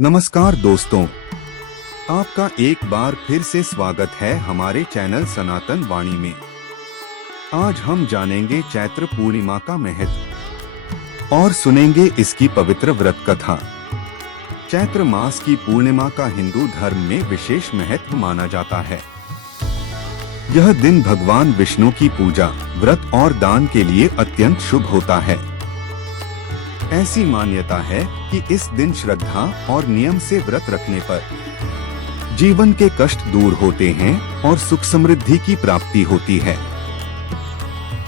नमस्कार दोस्तों, आपका एक बार फिर से स्वागत है हमारे चैनल सनातन वाणी में। आज हम जानेंगे चैत्र पूर्णिमा का महत्व और सुनेंगे इसकी पवित्र व्रत कथा। चैत्र मास की पूर्णिमा का हिंदू धर्म में विशेष महत्व माना जाता है। यह दिन भगवान विष्णु की पूजा, व्रत और दान के लिए अत्यंत शुभ होता है। ऐसी मान्यता है कि इस दिन श्रद्धा और नियम से व्रत रखने पर जीवन के कष्ट दूर होते हैं और सुख समृद्धि की प्राप्ति होती है।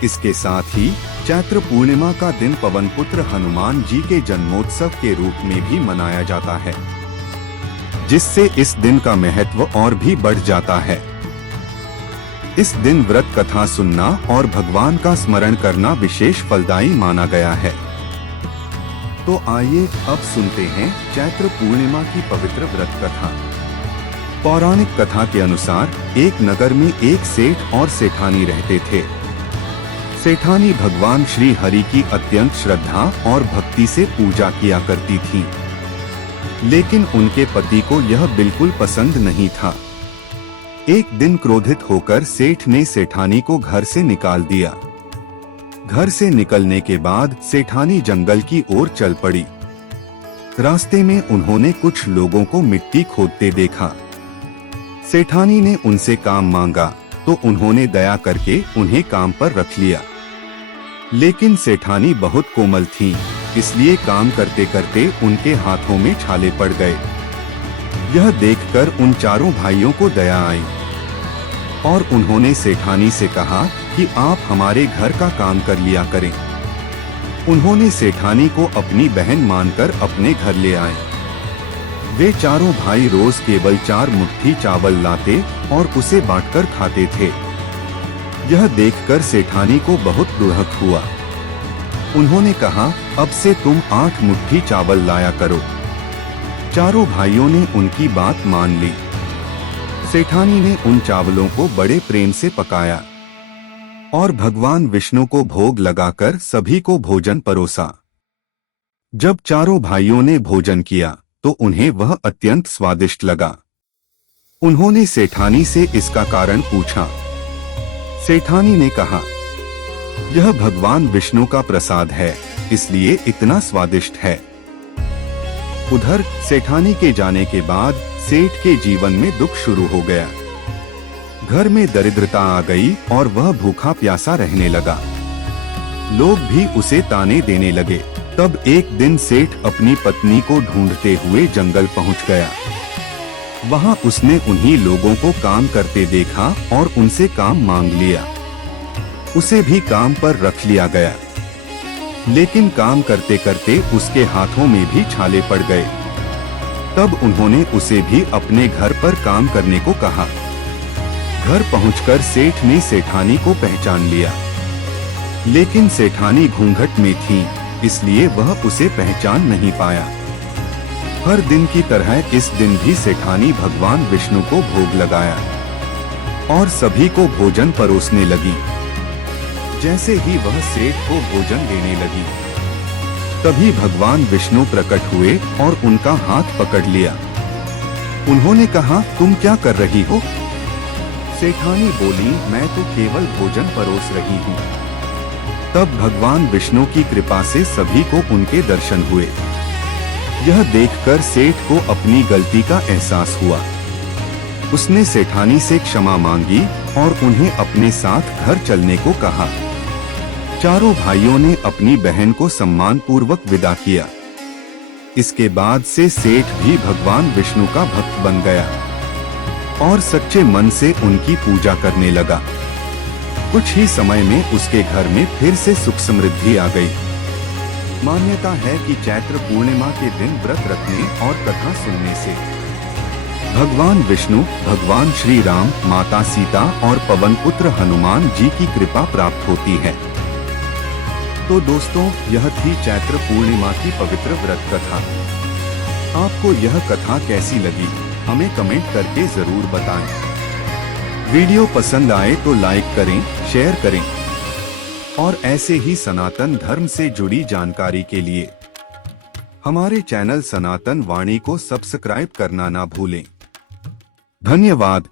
इसके साथ ही चैत्र पूर्णिमा का दिन पवन पुत्र हनुमान जी के जन्मोत्सव के रूप में भी मनाया जाता है, जिससे इस दिन का महत्व और भी बढ़ जाता है। इस दिन व्रत कथा सुनना और भगवान का स्मरण करना विशेष फलदायी माना गया है। तो आइए अब सुनते हैं चैत्र पूर्णिमा की पवित्र व्रत कथा। पौराणिक कथा के अनुसार एक नगर में एक सेठ और सेठानी रहते थे। सेठानी भगवान श्री हरि की अत्यंत श्रद्धा और भक्ति से पूजा किया करती थी, लेकिन उनके पति को यह बिल्कुल पसंद नहीं था। एक दिन क्रोधित होकर सेठ ने सेठानी को घर से निकाल दिया। घर से निकलने के बाद सेठानी जंगल की ओर चल पड़ी। रास्ते में उन्होंने कुछ लोगों को मिट्टी खोदते देखा। सेठानी ने उनसे काम मांगा तो उन्होंने दया करके उन्हें काम पर रख लिया। लेकिन सेठानी बहुत कोमल थीं, इसलिए काम करते करते उनके हाथों में छाले पड़ गए। यह देखकर उन चारों भाइयों को दया आई और उन्होंने सेठानी से कहा कि आप हमारे घर का काम कर लिया करें। उन्होंने सेठानी को अपनी बहन मानकर अपने घर ले आए। वे चारों भाई रोज केवल 4 मुट्ठी चावल लाते और उसे बांटकर खाते थे। यह देखकर सेठानी को बहुत दुख हुआ। उन्होंने कहा, अब से तुम 8 मुट्ठी चावल लाया करो। चारों भाइयों ने उनकी बात मान ली। सेठानी ने उन चावलों को बड़े प्रेम से पकाया और भगवान विष्णु को भोग लगाकर सभी को भोजन परोसा। जब चारों भाइयों ने भोजन किया तो उन्हें वह अत्यंत स्वादिष्ट लगा। उन्होंने सेठानी से इसका कारण पूछा। सेठानी ने कहा, यह भगवान विष्णु का प्रसाद है, इसलिए इतना स्वादिष्ट है। उधर सेठानी के जाने के बाद सेठ के जीवन में दुख शुरू हो गया। घर में दरिद्रता आ गई और वह भूखा प्यासा रहने लगा। लोग भी उसे ताने देने लगे। तब एक दिन सेठ अपनी पत्नी को ढूंढते हुए जंगल पहुंच गया। वहां उसने उन्हीं लोगों को काम करते देखा और उनसे काम मांग लिया। उसे भी काम पर रख लिया गया, लेकिन काम करते करते उसके हाथों में भी छाले पड़ गए। तब उन्होंने उसे भी अपने घर पर काम करने को कहा। घर पहुंचकर सेठ ने सेठानी को पहचान लिया, लेकिन सेठानी घूंघट में थी, इसलिए वह उसे पहचान नहीं पाया। हर दिन की तरह इस दिन भी सेठानी भगवान विष्णु को भोग लगाया और सभी को भोजन परोसने लगी। जैसे ही वह सेठ को भोजन देने लगी, तभी भगवान विष्णु प्रकट हुए और उनका हाथ पकड़ लिया। उन्होंने कहा, तुम क्या कर रही हो? सेठानी बोली, मैं तो केवल भोजन परोस रही हूँ। तब भगवान विष्णु की कृपा से सभी को उनके दर्शन हुए। यह देखकर सेठ को अपनी गलती का एहसास हुआ। उसने सेठानी से क्षमा मांगी और उन्हें अपने साथ घर चलने को कहा। चारों भाइयों ने अपनी बहन को सम्मान पूर्वक विदा किया। इसके बाद से सेठ भी भगवान विष्णु का भक्त बन गया और सच्चे मन से उनकी पूजा करने लगा। कुछ ही समय में उसके घर में फिर से सुख समृद्धि आ गई। मान्यता है कि चैत्र पूर्णिमा के दिन व्रत रखने और कथा सुनने से भगवान विष्णु, भगवान श्री राम, माता सीता और पवन पुत्र हनुमान जी की कृपा प्राप्त होती है। तो दोस्तों, यह थी चैत्र पूर्णिमा की पवित्र व्रत कथा। आपको यह कथा कैसी लगी, हमें कमेंट करके जरूर बताएं। वीडियो पसंद आए तो लाइक करें, शेयर करें और ऐसे ही सनातन धर्म से जुड़ी जानकारी के लिए हमारे चैनल सनातन वाणी को सब्सक्राइब करना ना भूलें। धन्यवाद।